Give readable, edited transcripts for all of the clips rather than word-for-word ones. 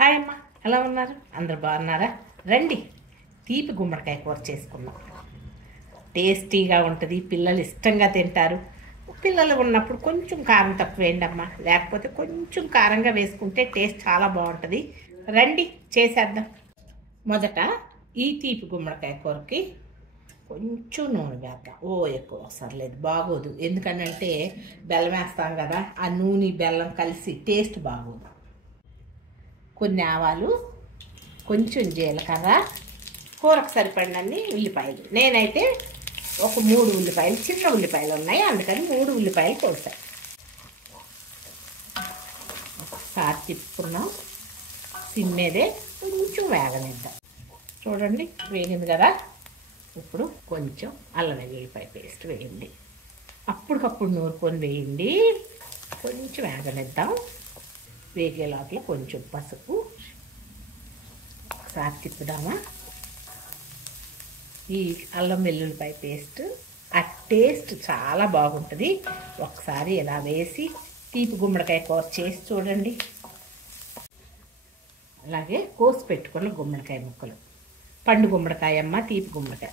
Hi అమ్మ, ఎలా ఉన్నారు? అందరు బాగున్నారా? రండి, తీపి గుమ్మడికాయ కూర చేసుకుందాం. టేస్టీగా ఉంటుంది, పిల్లలు ఇష్టంగా తింటారు. పిల్లలు ఉన్నప్పుడు కొంచెం కారం తక్కువ వేయండి అమ్మ, లేకపోతే కొంచెం కారంగా వేసుకుంటే టేస్ట్ చాలా బాగుంటుంది. రండి, చేసేద్దాం. మొదట ఈ తీపి గుమ్మడికాయ కూరకి కొంచెం నూనె వేద్దాం. ఎక్కువ అవసరం లేదు, బాగోదు. ఎందుకంటే బెల్లం వేస్తాం కదా, ఆ నూనె బెల్లం కలిసి టేస్ట్ బాగోదు. కొన్ని ఆవాలు, కొంచెం జీలకర్ర, కూరకు సరిపడినన్ని ఉల్లిపాయలు. నేనైతే ఒక 3 ఉల్లిపాయలు, చిన్న ఉల్లిపాయలు ఉన్నాయి, అందుకని 3 ఉల్లిపాయలు కోసాను. ఒకసారి తిప్పుకున్నాం, సిమ్ మీదే కొంచెం వేగనిద్దాం. చూడండి, వేగింది కదా. ఇప్పుడు కొంచెం అల్లం వెల్లుల్లిపాయ పేస్ట్ వేయండి. అప్పటికప్పుడు నూరుకొని వేయండి. కొంచెం వేగనిద్దాం. వేగే లోపల కొంచెం పసుపు, ఒకసారి తిప్పుదామా. ఈ అల్లం వెల్లుల్లిపాయ పేస్ట్ ఆ టేస్ట్ చాలా బాగుంటుంది. ఒకసారి ఇలా వేసి తీపి గుమ్మడికాయ కూర చేసి చూడండి. అలాగే కోసి పెట్టుకున్న గుమ్మడికాయ ముక్కలు. పండు గుమ్మడికాయ అమ్మ, తీపి గుమ్మడికాయ.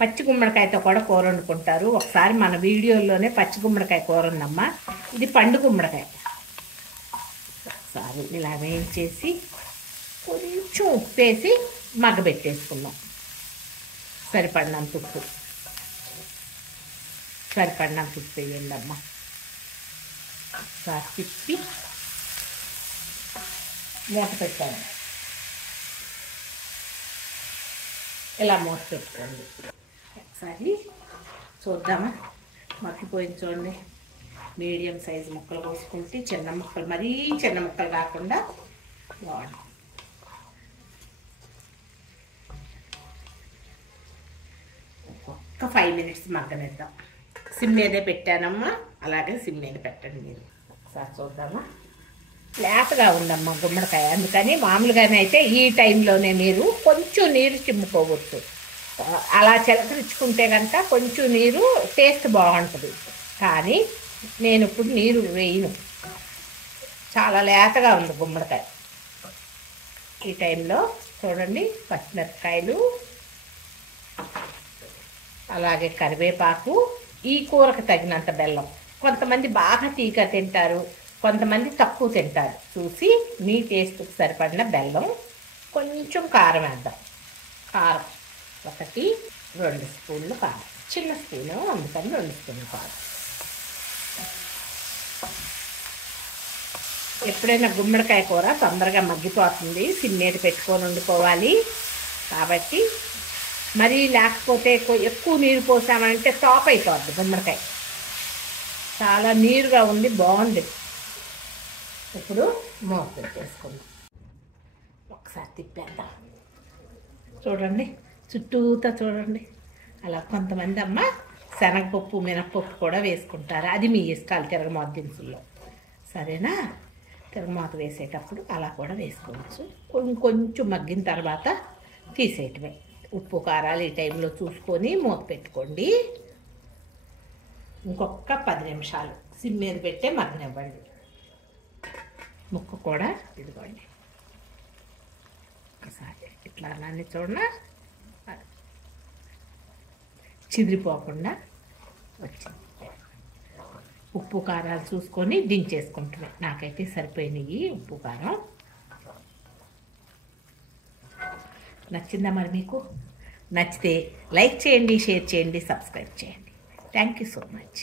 పచ్చి గుమ్మడికాయతో కూడా కూర వండుకుంటారు. ఒకసారి మన వీడియోలోనే పచ్చి గుమ్మడికాయ కూర ఉందమ్మా. ఇది పండు గుమ్మడికాయ. ఒకసారి ఇలా వేయించేసి కొంచెం ఉప్పు వేసి మగ్గబెట్టేసుకున్నాం. సరిపడినంత ఉప్పు వేయండి అమ్మ. ఒకసారి తిప్పి మూత పెట్టాను. ఇలా మూత పెట్టుకోండి. ఒకసారి చూద్దామా. మగ్గిపోయింది చూడండి. మీడియం సైజు ముక్కలు కోసుకుంటే, చిన్న ముక్కలు, మరీ చిన్న ముక్కలు కాకుండా బాగుంది. ఒక్క 5 మినిట్స్ మగ్గనిద్దాం. సిమ్ మీదే పెట్టానమ్మా, అలాగే సిమ్ మీద పెట్టండి మీరు. ఒకసారి చూద్దామా. లేతగా ఉందమ్మా గుమ్మడికాయ, అందుకని మామూలుగానే అయితే ఈ టైంలోనే మీరు కొంచెం నీరు చిమ్ముకోవచ్చు. అలా చిలకరించుకుంటే కనుక కొంచెం నీరు టేస్ట్ బాగుంటుంది. కానీ నేను ఇప్పుడు నీరు వేయను. చాలా లేతగా ఉంది గుమ్మడికాయ. ఈ టైంలో చూడండి, పచ్చిమిరపకాయలు, అలాగే కరివేపాకు, ఈ కూరకు తగినంత బెల్లం. కొంతమంది బాగా తీగ తింటారు, కొంతమంది తక్కువ తింటారు. చూసి మీ టేస్ట్కి సరిపడిన బెల్లం, కొంచెం కారం వేద్దాం. కారం 1-2 స్పూన్లు కారం, చిన్న స్పూను అందుకని 2 స్పూన్లు కారం. ఎప్పుడైనా గుమ్మడికాయ కూర తొందరగా మగ్గిపోతుంది, సిమ్ మీద పెట్టుకొని వండుకోవాలి. కాబట్టి మరీ లేకపోతే ఎక్కువ నీరు పోసామంటే టాప్ అయిపోద్ది గుమ్మడికాయ. చాలా నీరుగా ఉంది, బాగుంది. ఇప్పుడు మూత పెట్టేసుకుందాం. ఒకసారి తిప్పేద్దాం. చూడండి, చుట్టూతా చూడండి. అలా కొంతమంది అమ్మ శనగపప్పు, మినప్పప్పు కూడా వేసుకుంటారు. అది మీ ఇష్టాలు, తిరగమాత దినుసుల్లో. సరేనా? తిరగమాత వేసేటప్పుడు అలా కూడా వేసుకోవచ్చు. కొంచెం మగ్గిన తర్వాత తీసేయటమే. ఉప్పు కారాలు ఈ టైంలో చూసుకొని మూత పెట్టుకోండి. ఇంకొక 10 నిమిషాలు సిమ్ మీద పెట్టే మగ్గనివ్వండి. ముక్క కూడా ఇదిగోండి, ఒకసారి ఇట్లా అన్నీ చూడండి, చిదిరిపోకుండా వచ్చింది. ఉప్పు కారాలు చూసుకొని దించేసుకుంటున్నాయి. నాకైతే సరిపోయినాయి ఉప్పు కారం. నచ్చిందా మరి మీకు? నచ్చితే లైక్ చేయండి, షేర్ చేయండి, సబ్స్క్రైబ్ చేయండి. Thank you so much.